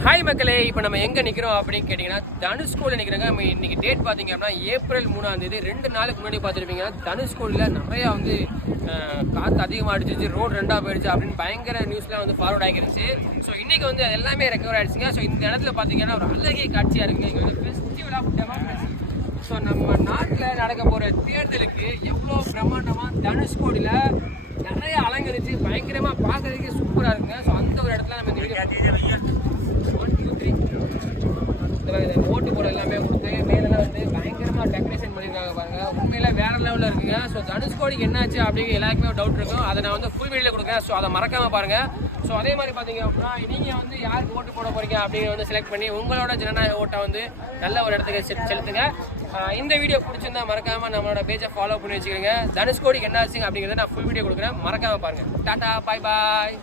Hi மக்களே, இப்போ நம்ம எங்கே நிற்கிறோம் அப்படின்னு கேட்டிங்கன்னா தனுஷ்கோடியில் நிற்கிறோங்க. நம்ம இன்றைக்கி டேட் பார்த்தீங்க அப்படின்னா ஏப்ரல் 3ஆம் தேதி. 2 நாளுக்கு முன்னாடி பார்த்துருப்பீங்க தனுஷ்கோடியில் நிறையா வந்து காற்று அதிகமாக அடிச்சிச்சு, ரோடு ரெண்டாக போயிடுச்சு அப்படின்னு பயங்கர நியூஸ்லாம் வந்து ஃபார்வர்ட் ஆகிருச்சு. ஸோ இன்றைக்கி வந்து எல்லாமே ரெக்கவர் ஆகிடுச்சுங்க. ஸோ இந்த இடத்துல பார்த்தீங்கன்னா ஒரு அழகிய காட்சியாக இருக்குங்க. இங்கே வந்து ஃபெஸ்டிவல் ஆஃப் டெமோக்ரஸி. ஸோ நம்ம நாட்டில் நடக்க போகிற தேர்தலுக்கு எவ்வளோ பிரம்மாண்டமாக தனுஷ்கோடியில் நிறைய அலங்கரிச்சு பயங்கரமாக பார்க்கறதுக்கே சூப்பராக இருக்குங்க. ஸோ அந்த ஒரு இடத்துல நம்ம இந்த வீடியோ ஓட்டு போட எல்லாமே கொடுத்து மேலெல்லாம் வந்து பயங்கரமாக டெக்கரேஷன் பண்ணியிருக்காங்க பாருங்க. உண்மையில வேற லெவலில் இருக்குங்க. ஸோ தனுஷ்கோடிக்கு என்னாச்சு அப்படிங்கிற எல்லாருக்குமே டவுட் இருக்கும். அதை நான் வந்து ஃபுல் வீடியோவில் கொடுக்குறேன். ஸோ அதை மறக்காம பாருங்க. ஸோ அதே மாதிரி பார்த்தீங்க அப்படின்னா நீங்கள் வந்து யாருக்கு ஓட்டு போட போறீங்க அப்படிங்கிற வந்து செலக்ட் பண்ணி உங்களோட ஜனநாயக ஓட்டை வந்து நல்ல ஒரு இடத்துக்கு செலுத்துங்க. இந்த வீடியோ பிடிச்சிருந்தா மறக்காம நம்மளோட பேஜை ஃபாலோ பண்ணி வச்சுக்கோங்க. தனுஷ்கோடிக்கு என்னாச்சு அப்படிங்கிறத நான் ஃபுல் வீடியோ கொடுக்குறேன், மறக்காம பாருங்க. டாடா, பாய் பாய்.